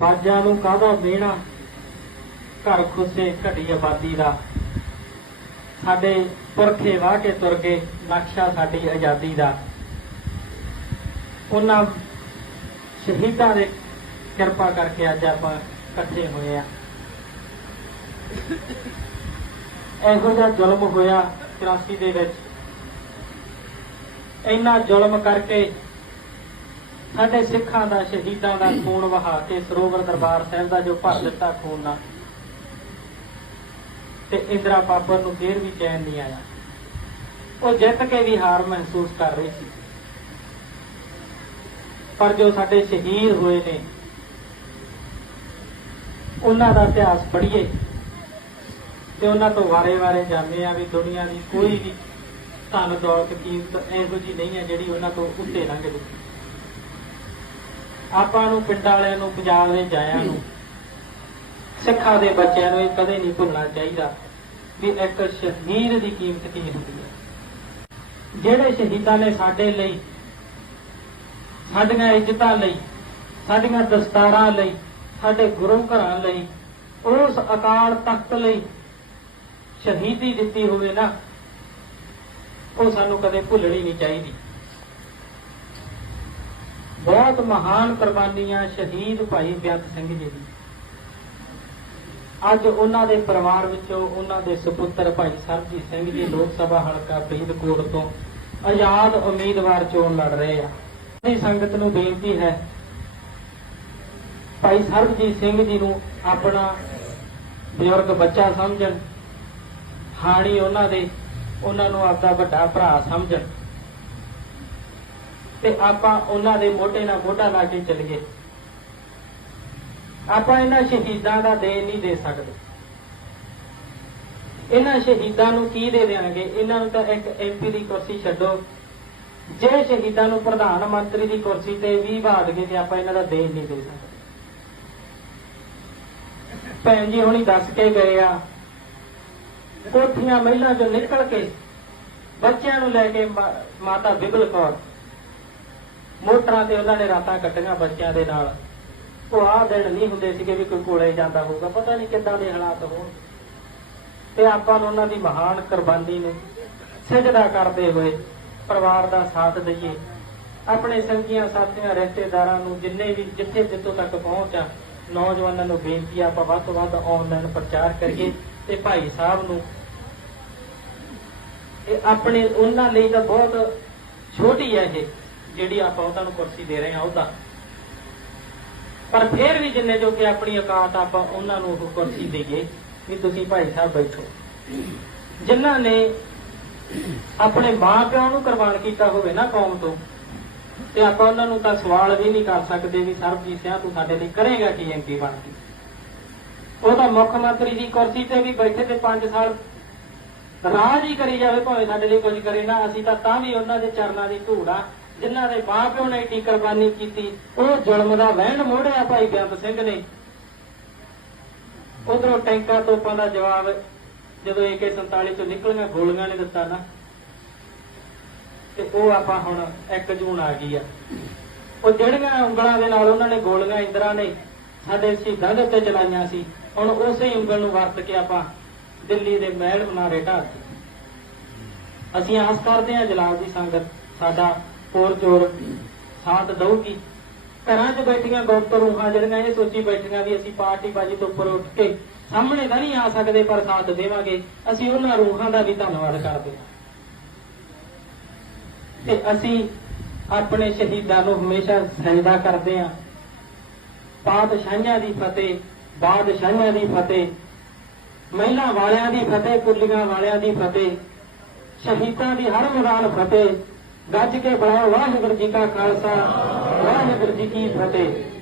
ਬਾਜਾਂ ਨੂੰ ਕਾਹਦਾ ਮਿਹਣਾ ਘਰ ਖੁੱਸੇ ਘਟੀ ਆਬਾਦੀ ਦਾ। ਸਾਡੇ ਪੁਰਖੇ ਵਾਹ ਕੇ ਤੁਰ ਗਏ, ਨਕਸ਼ਾ ਸਾਡੀ ਆਜ਼ਾਦੀ ਦਾ। ਉਹਨਾਂ ਸ਼ਹੀਦਾਂ ਦੇ ਕਿਰਪਾ ਕਰਕੇ ਅੱਜ ਆਪਾਂ ਇਕੱਠੇ ਹੋਏ ਆ ਇਹੋ ਜਿਹਾ ਜ਼ੁਲਮ ਹੋਇਆ 84 ਦੇ ਵਿੱਚ। ਇੰਨਾ ਜ਼ੁਲਮ ਕਰਕੇ ਸਾਡੇ ਸਿੱਖਾਂ ਦਾ, ਸ਼ਹੀਦਾਂ ਦਾ ਖੂਨ ਵਹਾ ਕੇ ਸਰੋਵਰ ਦਰਬਾਰ ਸਾਹਿਬ ਦਾ ਜੋ ਭਰ ਦਿੱਤਾ ਖੂਨ ਨਾਲ ਤੇ ਇੰਦਰਾ ਬਾਬਰ ਨੂੰ ਫੇਰ ਵੀ ਚੈਨ ਨਹੀਂ ਆਇਆ। ਉਹ ਜਿੱਤ ਕੇ ਵੀ ਹਾਰ ਮਹਿਸੂਸ ਕਰ ਰਹੀ ਸੀ। ਪਰ ਜੋ ਸਾਡੇ ਸ਼ਹੀਦ ਹੋਏ ਨੇ, ਉਹਨਾਂ ਦਾ ਇਤਿਹਾਸ ਪੜ੍ਹੀਏ, ਤੇ ਉਹਨਾਂ ਤੋਂ ਵਾਰੇ-ਵਾਰੇ ਜਾਣਦੇ ਆ ਵੀ ਦੁਨੀਆ ਦੀ ਕੋਈ ਵੀ ਧਨ ਦੌਲਤ ਕੀਮਤ ਇਹੋ ਜੀ ਨਹੀਂ ਹੈ ਜਿਹੜੀ ਉਹਨਾਂ ਤੋਂ ਉੱਤੇ ਲੰਘ ਜੂ ਆਪਾਂ ਨੂੰ ਪਿੰਡਾਂ ਵਾਲਿਆਂ ਨੂੰ, ਪੰਜਾਬ ਦੇ ਜਾਇਆਂ ਨੂੰ, ਸਿੱਖਾਂ ਦੇ ਬੱਚਿਆਂ ਨੂੰ ਇਹ ਕਦੇ ਨਹੀਂ ਭੁੱਲਣਾ ਚਾਹੀਦਾ ਵੀ ਇੱਕ ਸ਼ਹੀਦ ਦੀ ਕੀਮਤ ਕੀ ਹੁੰਦੀ ਹੈ। ਜਿਹੜੇ ਸ਼ਹੀਦਾਂ ਨੇ ਸਾਡੇ ਲਈ, ਸਾਡੀਆਂ ਇੱਜ਼ਤਾਂ ਲਈ, ਸਾਡੀਆਂ ਦਸਤਾਰਾਂ ਲਈ, ਸਾਡੇ ਗੁਰੂ ਘਰਾਂ ਲਈ, ਉਸ ਅਕਾਲ ਤਖਤ ਲਈ ਸ਼ਹੀਦੀ ਦਿੱਤੀ ਹੋਵੇ ਨਾ, ਉਹ ਸਾਨੂੰ ਕਦੇ ਭੁੱਲਣੀ ਨਹੀਂ ਚਾਹੀਦੀ। ਬਹੁਤ ਮਹਾਨ ਕੁਰਬਾਨੀਆਂ ਸ਼ਹੀਦ ਭਾਈ ਬਿਆੰਤ ਸਿੰਘ ਜੀ ਦੀ। ਅੱਜ ਉਹਨਾਂ ਦੇ ਪਰਿਵਾਰ ਵਿੱਚੋਂ ਉਹਨਾਂ ਦੇ ਸੁਪੁੱਤਰ ਭਾਈ ਸਰਬਜੀਤ ਸਿੰਘ ਜੀ ਲੋਕ ਸਭਾ ਹਲਕਾ ਫਰੀਦਕੋਟ ਤੋਂ ਆਜ਼ਾਦ ਉਮੀਦਵਾਰ ਚੋਣ ਲੜ ਰਹੇ ਆ। ਦੀ ਸੰਗਤ ਨੂੰ ਬੇਨਤੀ ਹੈ, ਭਾਈ ਸਰਬਜੀਤ ਸਿੰਘ ਜੀ ਨੂੰ ਆਪਣਾ ਬਜ਼ੁਰਗ ਬੱਚਾ ਸਮਝਣ, ਹਾਣੀ ਉਹਨਾਂ ਦੇ, ਉਹਨਾਂ ਨੂੰ ਆਪਦਾ ਵੱਡਾ ਭਰਾ ਸਮਝਣ। ਤੇ ਆਪਾਂ ਉਹਨਾਂ ਦੇ ਮੋਢੇ ਨਾਲ ਮੋਢਾ ਲਾ ਕੇ ਚੱਲੀਏ। ਆਪਾਂ ਇਹਨਾਂ ਸ਼ਹੀਦਾਂ ਦਾ ਦੇਣ ਨਹੀਂ ਦੇ ਸਕਦੇ। ਇਹਨਾਂ ਸ਼ਹੀਦਾਂ ਨੂੰ ਕੀ ਦੇ ਦੇਣਗੇ ਇਹਨਾਂ ਨੂੰ ਤਾਂ ਇੱਕ ਐਮਪੀ ਦੀ ਕੁਰਸੀ ਛੱਡੋ। ਜੇ ਸ਼ਹੀਦਾਂ ਨੂੰ ਪ੍ਰਧਾਨ ਮੰਤਰੀ ਦੀ ਕੁਰਸੀ ਤੇ ਵੀ ਬਾਦ ਗਏ ਤੇ ਆਪਾਂ ਇਹਨਾਂ ਦਾ ਦੇਣ ਨਹੀਂ ਦੇ ਸਕਦੇ। ਭੈਣ ਜੀ ਹੁਣੀ ਦੱਸ ਕੇ ਗਏ ਆ। ਕੋਠੀਆਂ ਮਹਿਲਾਂ ਚੋਂ ਨਿਕਲ ਕੇ ਬੱਚਿਆਂ ਨੂੰ ਲੈ ਕੇ ਮਾਤਾ ਬਿਬਲ ਕੌਰ ਮੋਟਰਾਂ ਤੇ ਉਹਨਾਂ ਨੇ ਰਾਤਾਂ ਕੱਟੀਆਂ ਬੱਚਿਆਂ ਦੇ ਨਾਲ। ਉਹ ਆਹ ਦਿਨ ਨਹੀਂ ਹੁੰਦੇ ਸੀਗੇ ਵੀ ਕੋਈ ਕੋਲੇ ਜਾਂਦਾ ਹੋਊਗਾ, ਪਤਾ ਨਹੀਂ ਕਿੱਦਾਂ ਦੇ ਹਾਲਾਤ ਹੋਣ। ਤੇ ਆਪਾਂ ਨੂੰ ਉਹਨਾਂ ਦੀ ਮਹਾਨ ਕੁਰਬਾਨੀ ਨੂੰ ਸਜਦਾ ਕਰਦੇ ਹੋਏ ਪਰਿਵਾਰ ਦਾ ਸਾਥ ਦਈਏ। ਆਪਣੇ ਸੰਗੀਆਂ, ਸਾਥੀਆਂ, ਰਿਸ਼ਤੇਦਾਰਾਂ ਨੂੰ ਜਿੰਨੇ ਵੀ ਜਿੱਥੇ ਜਿੱਥੋਂ ਤੱਕ ਪਹੁੰਚ ਆ, ਨੌਜਵਾਨਾਂ ਨੂੰ ਬੇਨਤੀ ਆ, ਆਪਾਂ ਵੱਧ ਤੋਂ ਵੱਧ ਆਨਲਾਈਨ ਪ੍ਰਚਾਰ ਕਰੀਏ ਤੇ ਭਾਈ ਸਾਹਿਬ ਨੂੰ ਇਹ ਆਪਣੇ, ਉਹਨਾਂ ਲਈ ਤਾਂ ਬਹੁਤ ਛੋਟੀ ਹੈ ਇਹ। ਜਿਹੜੀ ਆਪਾਂ ਉਹਨਾਂ ਨੂੰ ਕੁਰਸੀ ਦੇ ਰਹੇ ਹਾਂ, ਉਹਦਾ। ਪਰ ਫਿਰ ਵੀ ਜਿੰਨੇ ਜੋ ਕਿ ਆਪਣੀ ਔਕਾਤ ਆਪਾਂ ਉਹਨਾਂ ਨੂੰ ਉਹ ਕੁਰਸੀ ਦੇਈਏ, ਵੀ ਤੁਸੀਂ ਭਾਈ ਸਾਹਿਬ ਬੈਠੋ। ਜਿਨ੍ਹਾਂ ਨੇ ਆਪਣੇ ਮਾਂ-ਪਿਓ ਨੂੰ ਕੁਰਬਾਨ ਕੀਤਾ ਹੋਵੇ ਨਾ ਕੌਮ ਤੋਂ, ਤੇ ਆਪਾਂ ਉਹਨਾਂ ਨੂੰ ਤਾਂ ਸਵਾਲ ਵੀ ਨਹੀਂ ਕਰ ਸਕਦੇ ਵੀ ਸਰਬਜੀਤ ਸਿੰਘ ਤੂੰ ਸਾਡੇ ਲਈ ਕਰੇਗਾ ਕੀ ਐਮਪੀ ਬਣ ਕੇ। ਉਹ ਤਾਂ ਮੁੱਖ ਮੰਤਰੀ ਦੀ ਕੁਰਸੀ ਤੇ ਵੀ ਬੈਠੇ ਤੇ 5 ਸਾਲ ਰਾਜ ਹੀ ਕਰੀ ਜਾਵੇ, ਭਾਵੇਂ ਸਾਡੇ ਲਈ ਕੁਝ ਕਰੇ ਨਾ, ਅਸੀਂ ਤਾਂ ਤਾਂ ਵੀ ਉਹਨਾਂ ਦੇ ਚਰਨਾਂ ਦੀ ਧੂੜ ਆ। ਜਿਨ੍ਹਾਂ ਦੇ ਮਾਂ-ਪਿਓ ਨੇ ਏਡੀ ਕੁਰਬਾਨੀ ਕੀਤੀ, ਉਹ ਜ਼ੁਲਮ ਦਾ ਵਹਿਣ ਮੋੜਿਆ ਭਾਈ ਬਿਆੰਤ ਸਿੰਘ ਨੇ। ਉਧਰੋਂ ਟੈਂਕਾਂ ਤੋਪਾਂ ਦਾ ਜਵਾਬ ਜਦੋਂ AK47 ਚੋਂ ਨਿਕਲੀਆਂ, ਗੋਲੀਆਂ ਨੇ ਦਿੱਤਾ ਨਾ। ਤੇ ਉਹ ਆਪਾਂ ਹੁਣ 1 ਜੂਨ ਆ ਗਈ ਆ। ਉਹ ਜਿਹੜੀਆਂ ਉਂਗਲਾਂ ਦੇ ਨਾਲ ਉਹਨਾਂ ਨੇ ਗੋਲੀਆਂ, ਇੰਦਰਾ ਨੇ ਸਾਡੇ ਸ਼ਹੀਦਾਂ ਦੇ ਉੱਤੇ ਚਲਾਈਆਂ ਸੀ, ਹੁਣ ਉਸੇ ਉਂਗਲ ਨੂੰ ਵਰਤ ਕੇ ਆਪਾਂ ਦਿੱਲੀ ਦੇ ਮਹਿਲ ਮਨਾਰੇ ਢਾਹਤੇ ਅਸੀਂ ਆਸ ਕਰਦੇ ਹਾਂ ਜਲਾਲ ਦੀ ਸੰਗਤ ਸਾਡਾ ਹੋਰ ਜੋਰ ਸਾਥ ਦਊਗੀ। ਘਰਾਂ 'ਚ ਬੈਠੀਆਂ ਗੁਪਤ ਰੂਹਾਂ ਜਿਹੜੀਆਂ ਇਹ ਸੋਚੀ ਬੈਠੀਆਂ ਵੀ ਅਸੀਂ ਪਾਰਟੀ ਬਾਜੀ ਤੋਂ ਉੱਪਰ ਉੱਠ ਕੇ ਸਾਹਮਣੇ ਤਾਂ ਨਹੀਂ ਆ ਸਕਦੇ ਪਰ ਸਾਥ ਦੇਵਾਂਗੇ। ਅਸੀਂ ਉਹਨਾਂ ਰੂਹਾਂ ਦਾ ਵੀ ਧੰਨਵਾਦ ਕਰਦੇ ਹਾਂ। ਤੇ ਅਸੀਂ ਆਪਣੇ ਸ਼ਹੀਦਾਂ ਨੂੰ ਹਮੇਸ਼ਾ ਸਜਦਾ ਕਰਦੇ ਹਾਂ। ਪਾਤਸ਼ਾਹੀਆਂ ਦੀ ਫਤਿਹ, ਬਾਦਸ਼ਾਹੀਆਂ ਦੀ ਫਤਿਹ, ਮਹਿਲਾ ਵਾਲਿਆਂ ਦੀ ਫਤਿਹ, ਕੁੱਲੀਆਂ ਵਾਲਿਆਂ ਦੀ ਫਤਿਹ, ਸ਼ਹੀਦਾਂ ਦੀ ਹਰ ਮੈਦਾਨ ਫਤਿਹ ਗੱਜ ਕੇ ਬੁਲਾਓ ਵਾਹਿਗੁਰੂ ਜੀ ਕਾ ਖਾਲਸਾ ਵਾਹਿਗੁਰੂ ਜੀ ਕੀ ਫਤਿਹ।